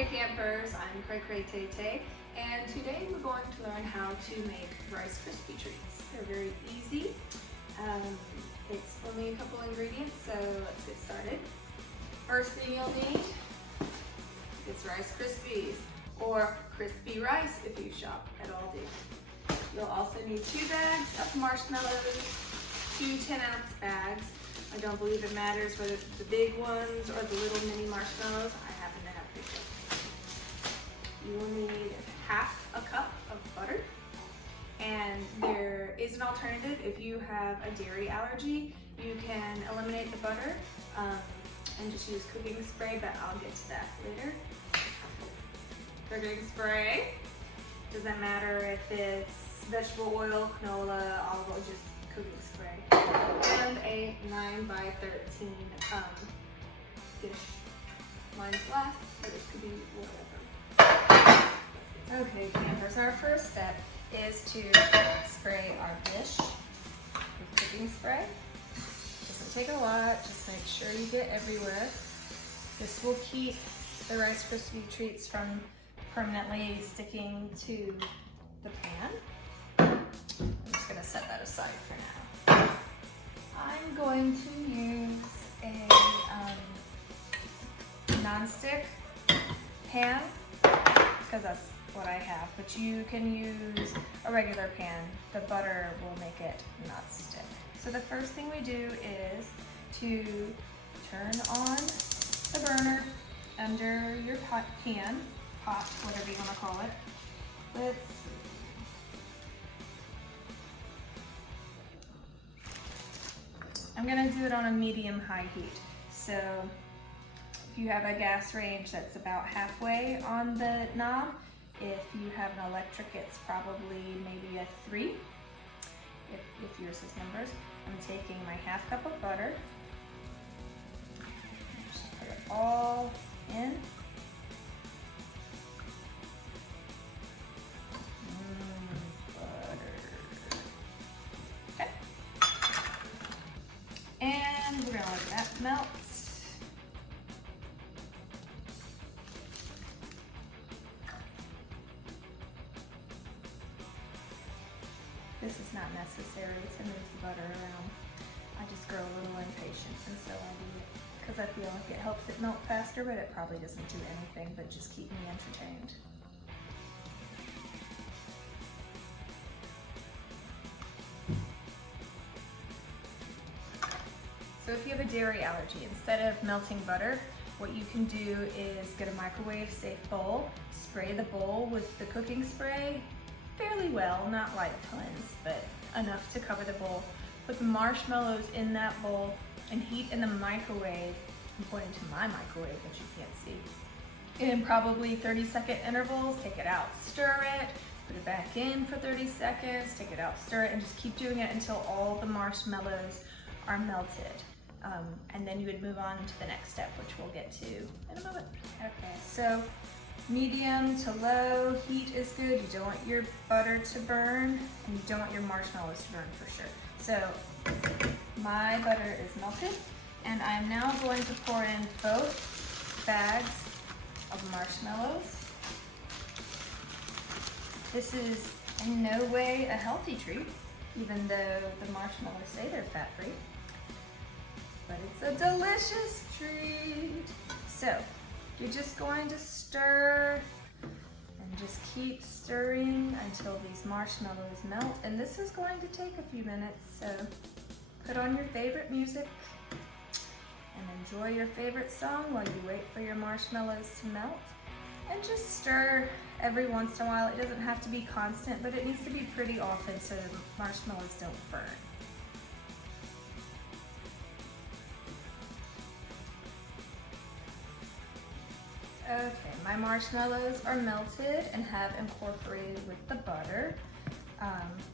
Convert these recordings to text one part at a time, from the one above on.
Hey campers, I'm Cray Cray Tay Tay, and today we're going to learn how to make Rice Krispy Treats. They're very easy. It's only a couple ingredients, so let's get started. First thing you'll need is Rice Krispies, or crispy rice if you shop at Aldi. You'll also need 2 bags of marshmallows, 2 10-ounce bags. I don't believe it matters whether it's the big ones or the little mini marshmallows. I happen to have big ones. You will need half a cup of butter. And there is an alternative. If you have a dairy allergy, you can eliminate the butter and just use cooking spray, but I'll get to that later. Cooking spray. Doesn't matter if it's vegetable oil, canola, olive oil, just cooking spray. And a 9x13 dish. Mine's glass, but it could be whatever. Okay, campers, our first step is to spray our dish with cooking spray. Doesn't take a lot, just make sure you get everywhere. This will keep the Rice Krispy Treats from permanently sticking to the pan. I'm just gonna set that aside for now. I'm going to use a non-stick pan because that's what I have, but you can use a regular pan. The butter will make it not stick. So the first thing we do is to turn on the burner under your pot, whatever you want to call it. Let's see. I'm gonna do it on a medium-high heat. So if you have a gas range that's about halfway on the knob, if you have an electric, it's probably maybe a 3, if yours has numbers. I'm taking my half cup of butter, just put it all in. Okay. And we're gonna let that melt. This is not necessary to move the butter around. I just grow a little impatient, and so I do it because I feel like it helps it melt faster, but it probably doesn't do anything but just keep me entertained. So if you have a dairy allergy, instead of melting butter, what you can do is get a microwave-safe bowl, spray the bowl with the cooking spray fairly well, not like tons, but enough to cover the bowl. Put the marshmallows in that bowl and heat in the microwave. I'm pointing to my microwave that you can't see. In probably 30-second intervals, take it out, stir it, put it back in for 30 seconds, take it out, stir it, and just keep doing it until all the marshmallows are melted. And then you would move on to the next step, which we'll get to in a moment. Okay, so medium to low heat is good. You don't want your butter to burn, and you don't want your marshmallows to burn for sure. So my butter is melted, and I'm now going to pour in both bags of marshmallows. This is in no way a healthy treat, even though the marshmallows say they're fat-free. But it's a delicious treat. So you're just going to stir and just keep stirring until these marshmallows melt. And this is going to take a few minutes, so put on your favorite music and enjoy your favorite song while you wait for your marshmallows to melt. And just stir every once in a while. It doesn't have to be constant, but it needs to be pretty often so the marshmallows don't burn. Okay, my marshmallows are melted and have incorporated with the butter.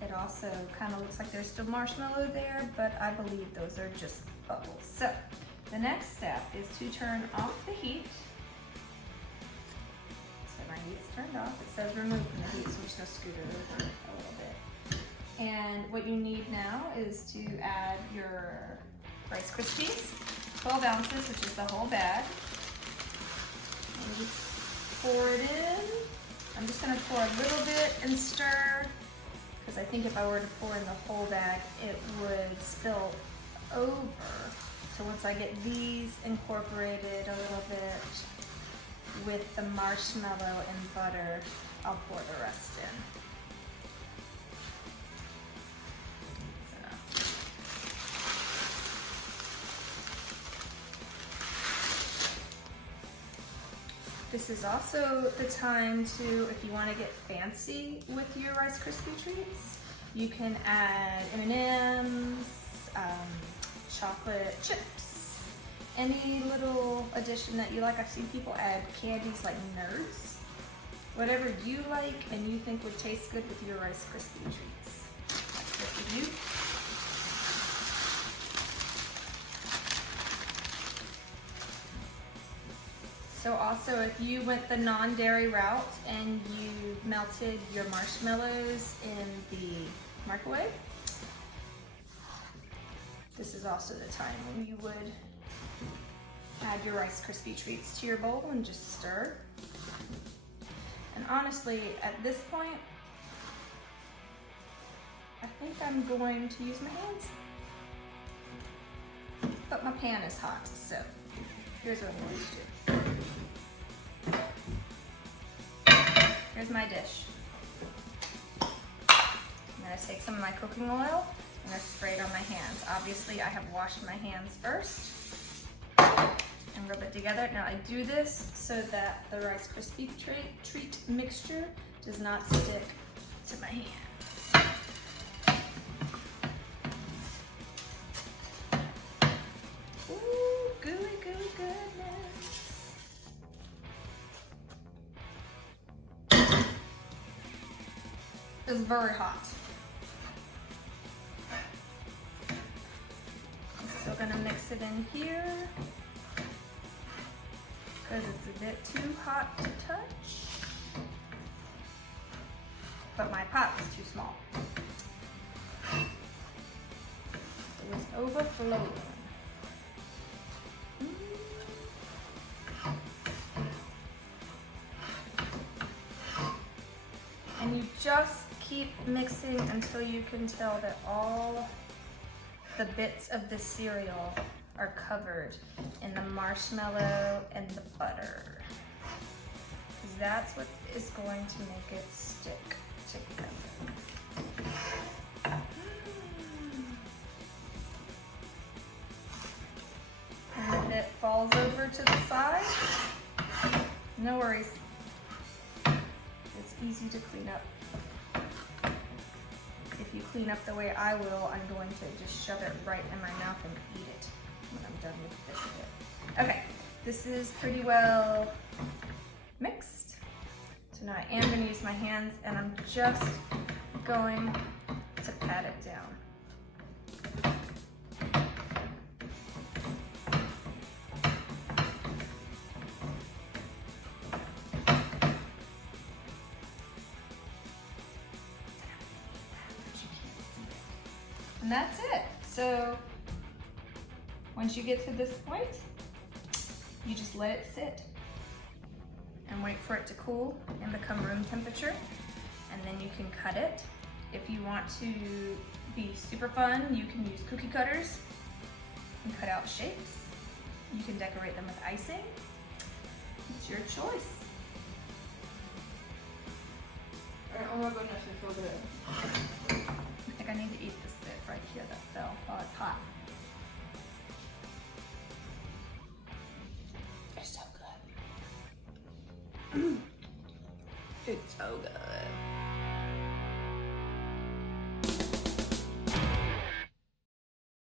It also kind of looks like there's still marshmallow there, but I believe those are just bubbles. So the next step is to turn off the heat. So my heat's turned off. It says remove from the heat, so I'm just gonna scoot it over a little bit. And what you need now is to add your Rice Krispies, 12 ounces, which is the whole bag. And just pour it in. I'm just gonna pour a little bit and stir, because I think if I were to pour in the whole bag, it would spill over. So once I get these incorporated a little bit with the marshmallow and butter, I'll pour the rest in. This is also the time to, if you want to get fancy with your Rice Krispy Treats, you can add M&Ms, chocolate chips, any little addition that you like. I've seen people add candies like Nerds. Whatever you like and you think would taste good with your Rice Krispy Treats. That's what you do. So also, if you went the non-dairy route and you melted your marshmallows in the microwave, this is also the time when you would add your Rice Krispy Treats to your bowl and just stir. And honestly, at this point, I think I'm going to use my hands. But my pan is hot, so here's what I'm going to do. Here's my dish. I'm gonna take some of my cooking oil and I spray it on my hands. Obviously, I have washed my hands first and rub it together. Now I do this so that the Rice Krispy Treat mixture does not stick to my hands. Ooh, gooey, gooey goodness. It's very hot. I'm still gonna mix it in here because it's a bit too hot to touch. But my pot was too small. It was overflowing. And you just keep mixing until you can tell that all the bits of the cereal are covered in the marshmallow and the butter. Because that's what is going to make it stick together. And if it falls over to the side, no worries. It's easy to clean up. If you clean up the way I will, I'm going to just shove it right in my mouth and eat it when I'm done with this bit. Okay, this is pretty well mixed. So now I am going to use my hands and I'm just going to pat it down. And that's it. So once you get to this point, you just let it sit and wait for it to cool and become room temperature. And then you can cut it. If you want to be super fun, you can use cookie cutters and cut out shapes. You can decorate them with icing. It's your choice. Oh my goodness, it's so good. I think I need to eat this bit right here that fell while it's hot. It's so good. It's so good.